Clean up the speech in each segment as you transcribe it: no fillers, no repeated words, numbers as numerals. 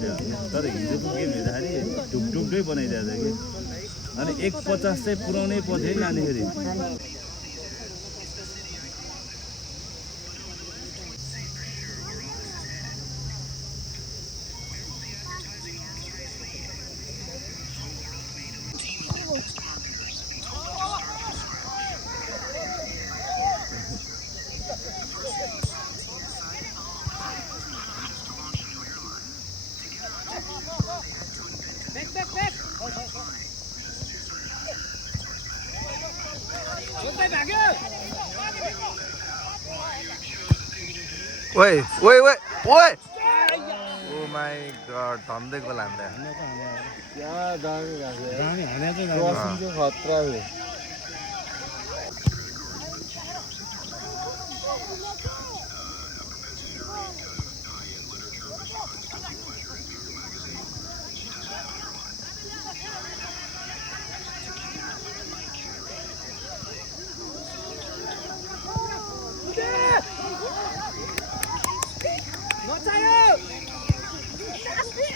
त्यो तर हिजोको गेम हेर्दाखेरि ढुकढुक्कै बनाइदिएको थियो कि अनि 150 चाहिँ पुऱ्याउनै पर्थ्यो है नानीखेरि Wait, wait, wait, wait! Oh my god, धन्दै गोल हान्दै क्या दामी भएको क्रसिङ चाहिँ खतरा हो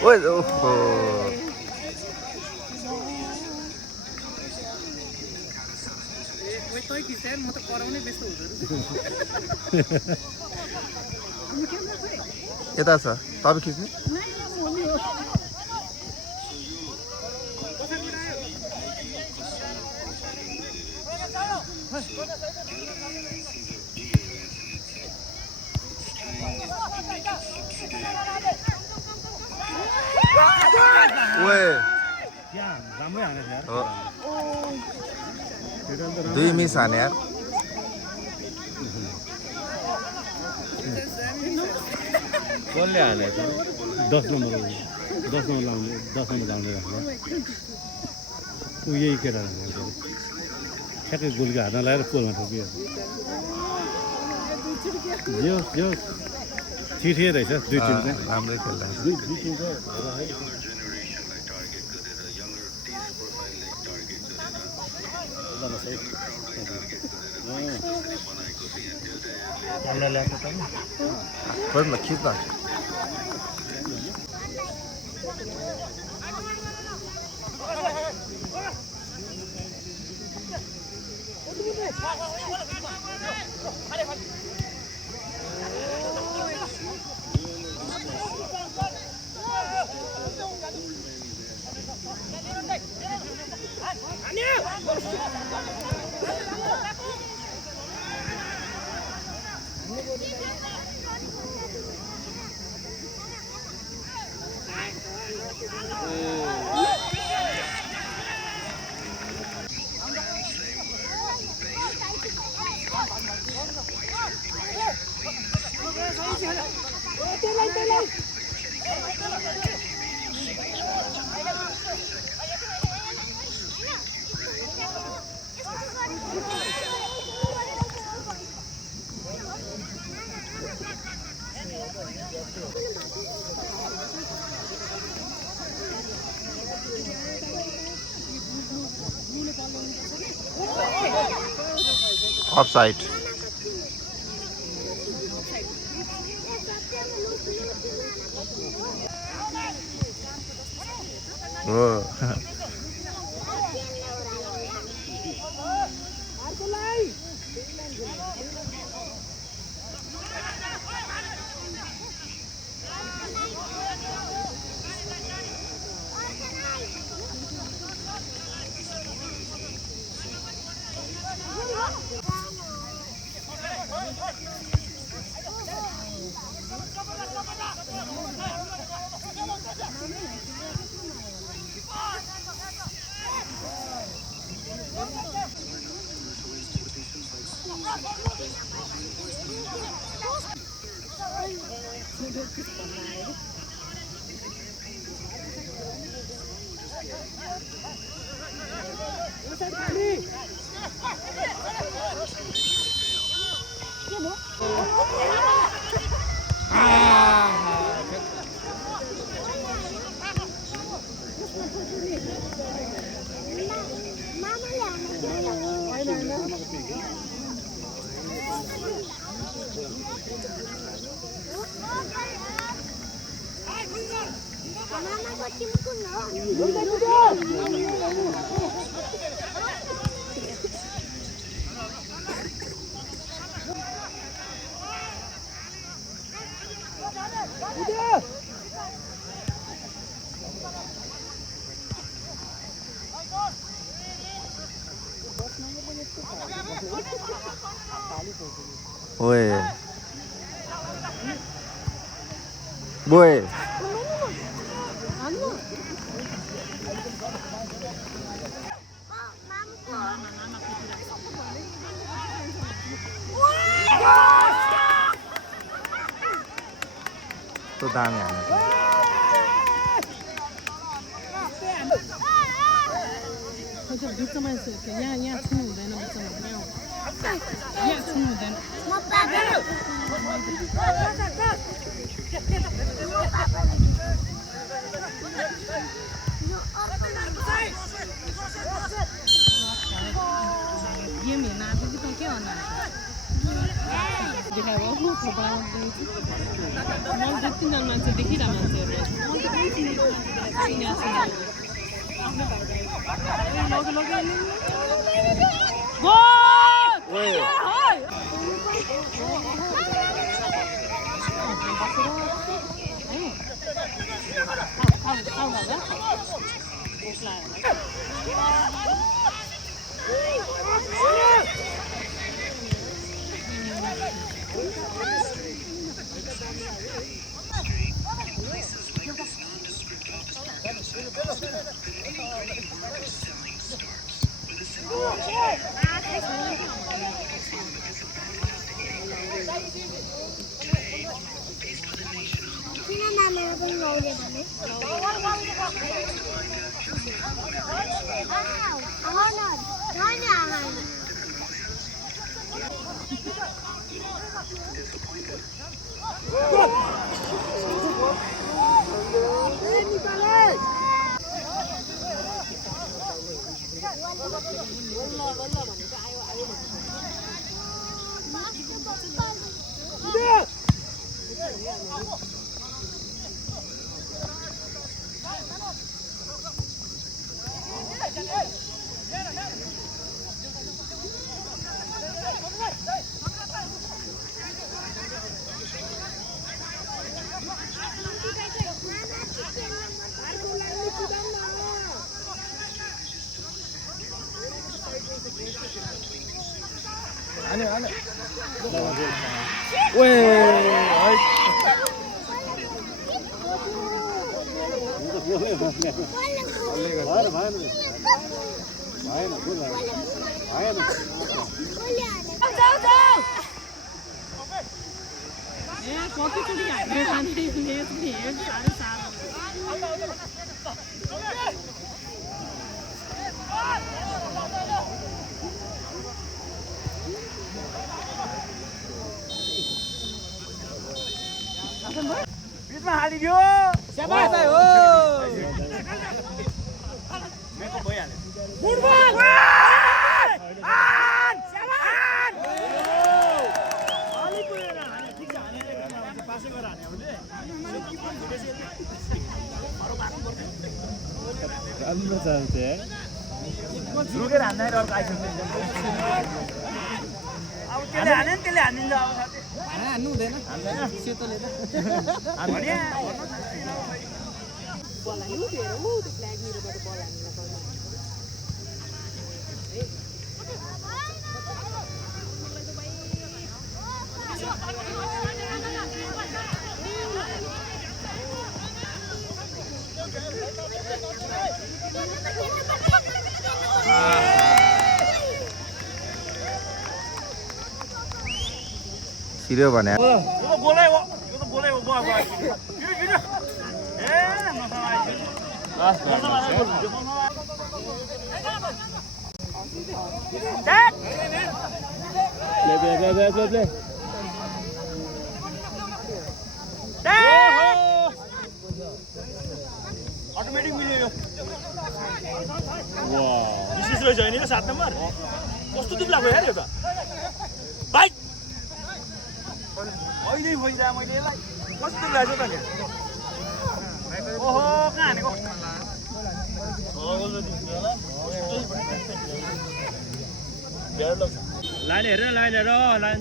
Wait, oh. यता छ तपाईँ खिच्ने राम्रै हानेछ यार हो 2 मिस हाने यार कसले हानेछ 10 नम्बर लाउने 10 नम्बर लाउने राख्दा ऊ यही केटा हानेको ठ्याक्कै गोलको हातमा लगाएर पोलमा ठोकियो यो ठिकै रहेछ दुई टिम चाहिँ राम्रै खेल्दा दुई टिम चाहिँ खोज न खिच्न Offside. Oh. Oi. Boy. Tuh tangan. हजुर बिचमा यहाँ छुनु हुँदैन बिचमा यहाँ छुनु हुँदैन गेम हेर्न आएको कि त के भन्नु देखायो मैले दुई तिनजना मान्छे देखिरहेको मान्छेहरू बिचमा हालिदियो स्याबास हो मेको भइहाल्यो फुटबल आन स्याबास अलि पुगेर हाने ठिक छ हाने पासै गरेर हाने हामीले राम्रो चाहन्छ है झुकेर हान्दा अर्को आइसक्छ अब त्यसले हाने नि त्यसले हानिन्छ अब हान्नु हुँदैन हान्दैन सेतोले त हान्ने बल हान्नु फेरि उ त्यो फ्ल्याग मिरबाट बल हान्नु पर्छ Sirio भने यो त गोलै हो यो त गोलै हो बुवा बुवा ए नसमा प्ले अटोमेटिक मिल्यो यो वाह विशेष रहेछ हैन यो 7 नम्बर कस्तो दुब्ला भयो यार यो त भाइ अहिले भइरा मैले यसलाई कस्तो लाग्छ त ओहो कहाँ हानेको लाइन हेर लाइन हेर लाइन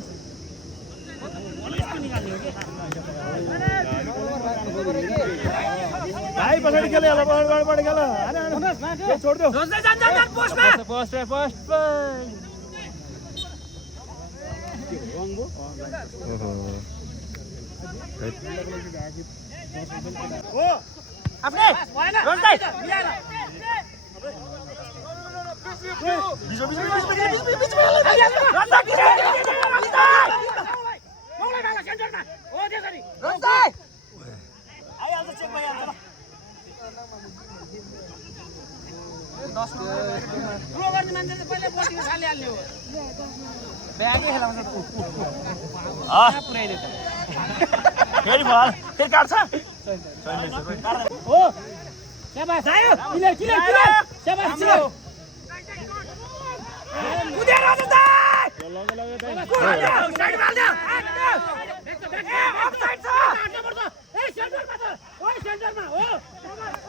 भाइ पछाडि खेल्यो होला बढी खेल छोड दियो पोस्ट आफ्नै रोज्दै फेरि भल फेरि काट्छ हो शाबाश आयो किलर शाबाश कुदेर आउँछ त साइड माल्छ अफसाइड छ ए सेन्टरमा छ ओइ सेन्टरमा हो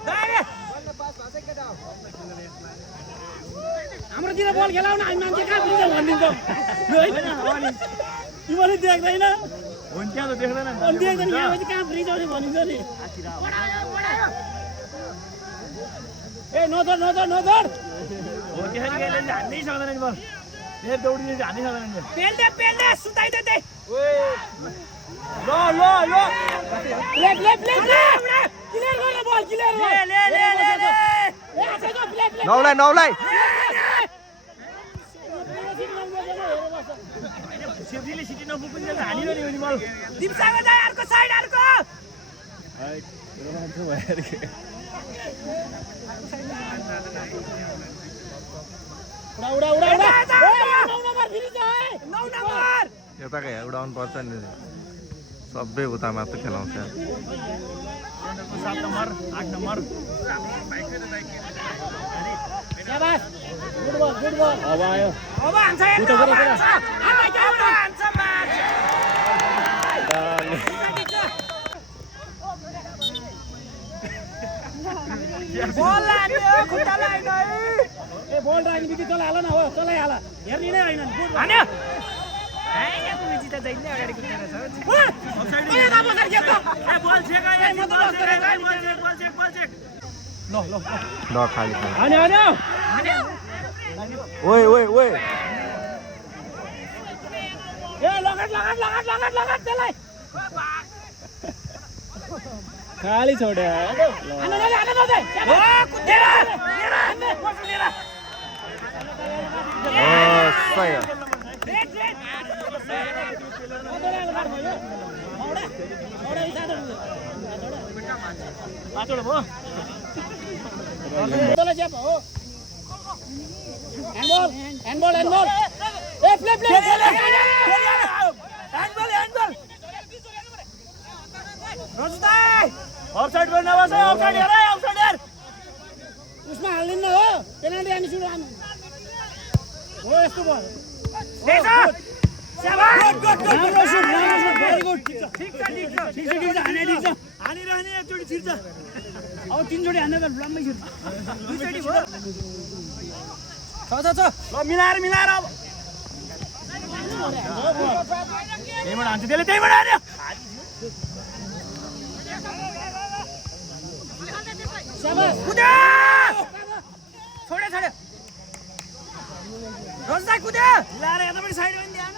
दाइरे हाम्रोतिर बल खेलाउन हामी मान्छे कहाँ पुग्छ भनिदिन्छ तिमीले देख्दैन हुन्छ त देख्दैन अनि देख्दैन यहाँ कहाँ पुग्छ भनिन्छ नि ए नदर हो त्यसरी गेले हान्नै सक्दैन नि बल फेरि दौडिने हान्नै सक्दैन नि पेल्दे सुताइदे त्यही ल लेफ्ट क्लियर गर्न बल क्लियर ले ए आछै त प्लेट नौलाई सेफ्टीले सिटी नपुग्छ त हानियो नि बल दिप्सामा जाय अर्को साइड अर्को उडा 9 नम्बर फेरि जाय 9 नम्बर यताकै उडाउनु पर्छ नि सबै उता मात्र खेलाउँछ 7 नम्बर 8 नम्बर शाबाश गुड बल अब आयो अब हान्छ बल लाग्यो खुट्टा लाग्यो ए बल राख्ने बित्तिकै चलाइहाल न हो चलाइहाल हेर्ने नै होइन हान्यो ल खाली हान्यो ओए ए लगाट त्यसलाई खाली छोड्यो सही हो Handball. Hey, play. Handball. Rostai. Offside गर्न बस offside हेर. उसमा हाल्दिन हो. पेनल्टी हान्नु सुरु हान्नु. हो यस्तो भयो. ठीक छ. शाबाश. गुड. राम्रो सुट. Very good. ठीक छ. हानिरहने एकचोटी छिर्छ. अब 3 जोडी हान्ने त ब्लममै छिर्छ. 2 जोडी भयो. छ ल मिलाएर अब त्यहीबाट हान्छ त्यसले त्यहीबाट हान्यो कुद्यो छोड्यो रोज्दै कुद्यो मिलाएर यतापट्टि साइडमा पनि ध्यान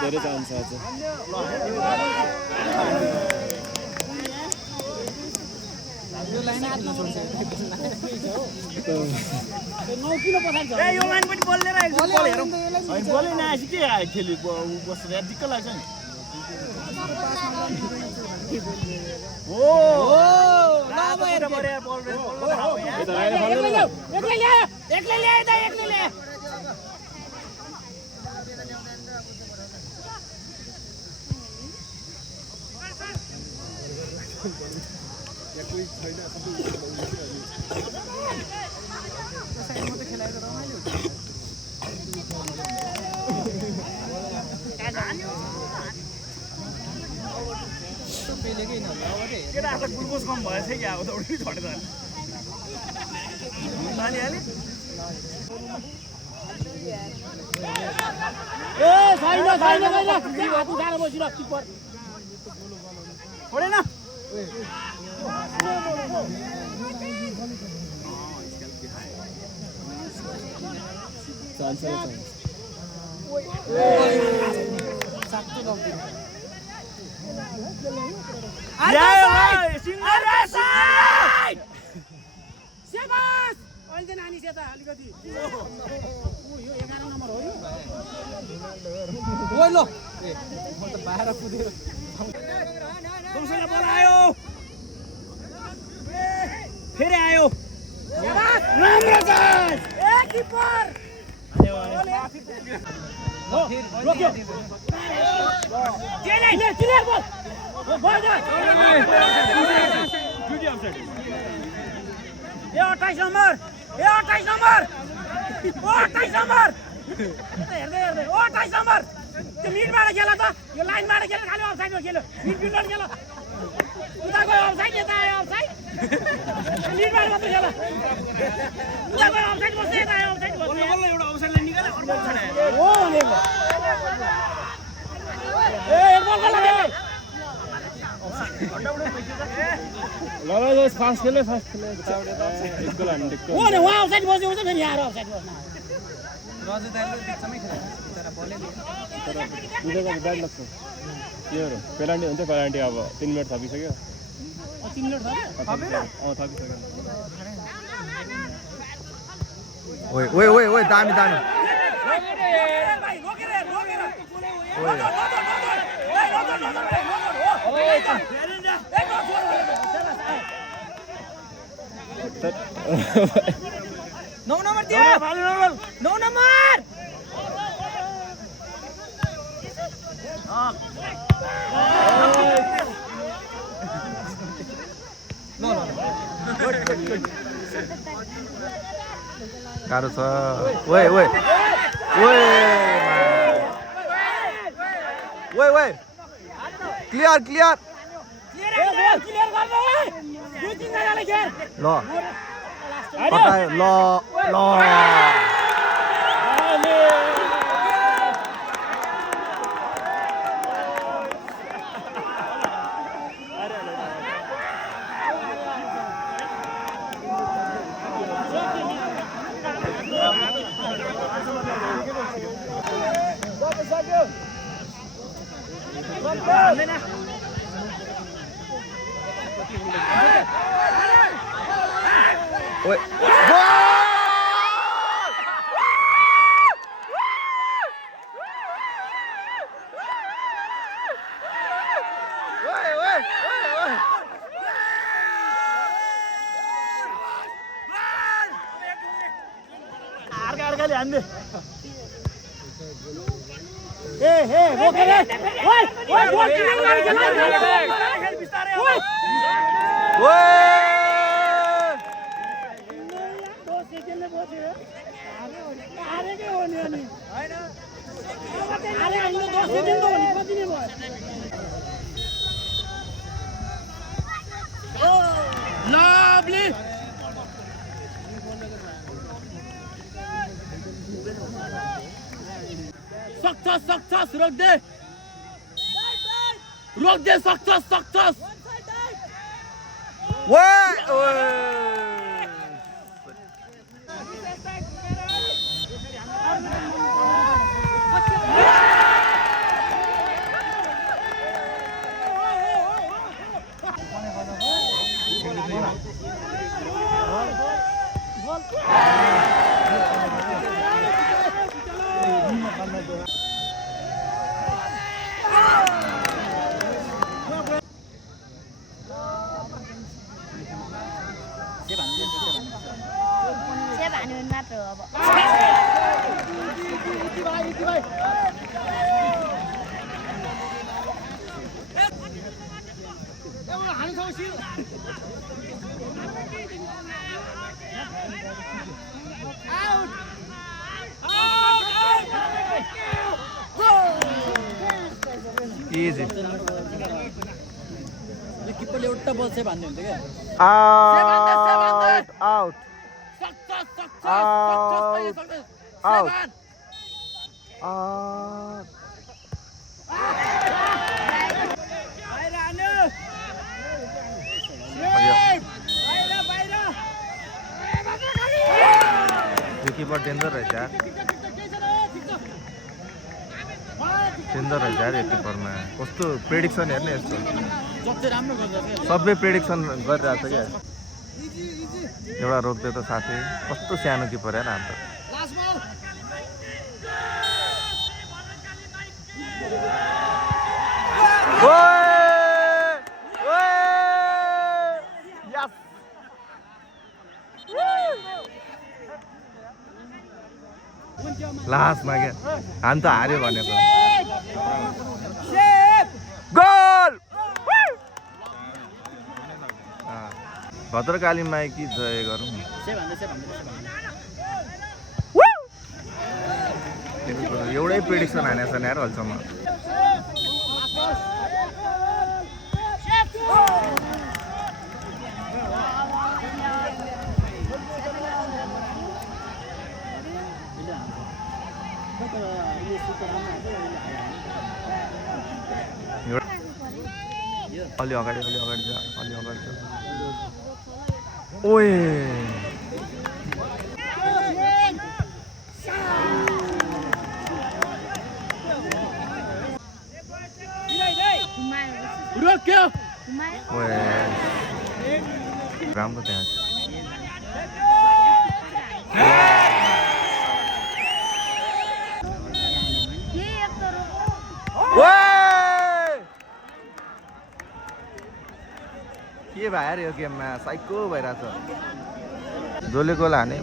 धेरै चाहन्छ आज यो लाइन आत्मा छोड्छ 9 किलो पछाडि छ ए यो लाइन पनि बल लिएर आइछ बल हेरौँ हैन बलै नआएछ के खेली बस्छ यार दिक्क लाग्छ नि ओ ल अब हेर बरे बल एक्लै ल्याए केटाहरूलाई ग्लुकोज कम भएछ कि अब दौडी छोडेर हालिहाले ए छैन छैन छैन हात उठाएर बसिरह किपर छोडेन अहिले नानी सेता अलिकति यो 11 नम्बर हो नि ओइ ल म त बाहिर कुदेर दोस्रो बल आयो फेरि आयो राम्रो चान्स ए किपर रोक्यो क्लियर बल ए 28 नम्बर ए 28 नम्बर ओ 28 नम्बर हेर्दै हेर्दै ओ 28 नम्बर त्यो मिडबाट खेल त यो लाइनबाट खेल खाली अफसाइडमा खेल्यो मिडफिल्डर खेल उता गयो अफसाइड यता आयो अफसाइड मिडबाट मात्र खेल उता गयो अफसाइड बस्छ यता आयो अफसाइड बस्छ बल्ल एउटा अफसाइडले निकाले अर्को अफसाइड आयो हो भनेको ए एक बल गयो ल फास्ट खेले हो नि वहाँ अफसाइड बस्यो हुन्छ फेरि यहाँ अफसाइड बस्न रजु दाइले बिचमै खेल्यो तर बलै तर दुईजना ब्याड लाग्छ यो पेनाल्टी हुन्छ पेनाल्टी अब 3 मिनेट थपिसक्यो 3 मिनेट थप्यो थपिसक्यो ओइ ओइ ओइ ओइ दामी दामी ओइ नौ नम्बर दियो 9 नम्बर गाह्रो छ ओइ ओइ ओइ ओइ ओइ क्लियर क्लियर क्लियर गर्नु ओइ दुई तीन जनाले खेल ल हटायो ल ल ओइ अर्काले हान्दे ए हे रोकेर ओइ ओइ गोल किन गाडी खेल बिस्तारै ओइ ओइ सेकेन्डले बस्यो हारेकै हो नि अनि हैन अरे हामीले 10 सेकेन्ड हो नि कति नै भयो लभली सक्सेस रोक दे सक्सेस ओइ ओइ Easy. एकपल्ट एउटा बल सेभ हान्ने हुन्थ्यो क्या आउट आउट आउट यो किपर डेन्जर रहेछ यार डेन्जर रहेछ यार यो किपरमा कस्तो प्रेडिक्सन हेर्ने यस्तो सबै प्रेडिक्सन गरिरहेको छ क्या एउटा रोक्दै त साथी कस्तो सानो किपर यार हाम्रो लास्टमा क्या हामी त हार्यो भनेको गोल भद्रकालीमा कि जय गरौँ एउटै प्रेडिक्सन हानेको छ नि यार अहिलेसम्म अलि अगाडि जा ओए रोक्यो ओए राम्रो त्यहाँ के भयो यो गेममा साइको भइरहेछ जसले गोल हाने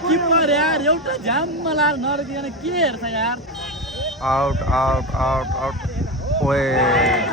किपर यार एउटा झ्याममा लाएर नरोकिकन के हेर्छ यार आउट आउट आउट आउट ओए